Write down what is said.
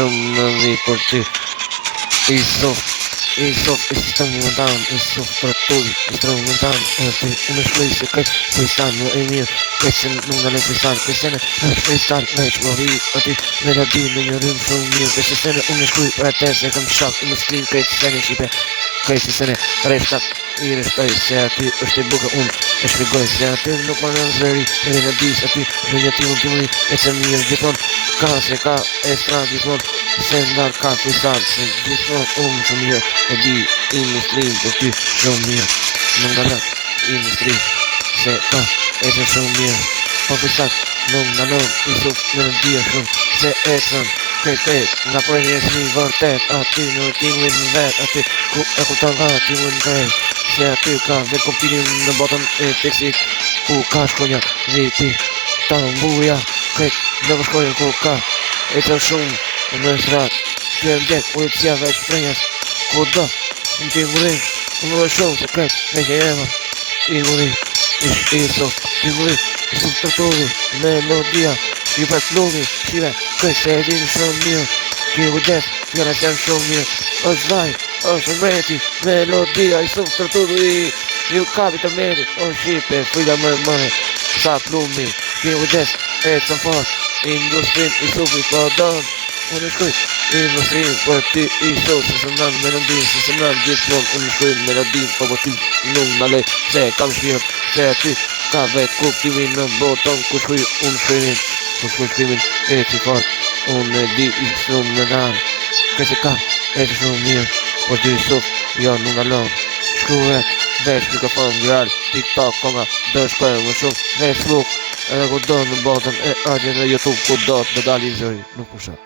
shumë në dhi për ty. Isof instrumental, isof për tuj, instrumental, unë shkoj se këtë freestyle më e mirë, këtë se nuk nga në freestyle, këtë sene freestyle veç më vi, ati melodi në një rrim shumë mirë, këtë sene unë shkoj për atë se kam shak, më stream këtë sene qipe, këtë sene reshtat, i reshtoj se aty është i buke unë, e shpigoj se aty nuk më në zëri, e në dis aty, në një timur timuri, e se mirë gjithon, ka se ka estra gjithon, se ndarë ka freestyle, se gjithon unë shumë mirë, e di industrin për ty shumë mirë, nuk nga lët industrin, se ka esë shumë mirë, po freestyle, nuk nga lët isuf melodia shumë, se esën, këtë nga projnë jesë një vërtet, aty në timurin në vetë, aty ku e kuptan ka timurin në vetë, se aty ka vetë komptinim në botën e tekstit, ku ka shkonja riti, ta mbuja, këtë në përshkojnë ku ka, e të shumë në shrat, që e mdek, policia veç prenjas, ku do, në timurin, në më shumë se këtë, e që jema, timurin, isof, timurin, isof të tëri, melodia, i për plumi, shive, këtë se e dinë shumë mirë, ki vëgjes, fjera që janë shumë mirë, është vaj, është mreti, melodia, i shumë të tëri, ju kapi të meri, o shipe, frida më mëne, sa plumi, ki vëgjes, e të fort, industrin, i sufi për donë, unë shkuj, industrin, për ty, i shumë, se së nënë melodin, se së nënë gjithmonë, unë shkuj melodin, për ty, nuk në lej, se kam shmirë, se aty, ka vetë kuptimin në boton, ku shkuj, unë shkujmin, ku shkuj shkujmin, e që fort, unë e di, i shumë në dalë, këse ka, e që shumë mirë, për ty, i suf, jo, nuk në lonë, shkujet, veç mikrofon viral, TikTok, konga, do shkojë më shumë, Facebook, edhe ku do në botën, e ardhje në YouTube, ku do të dalë i zëri, nuk pusha.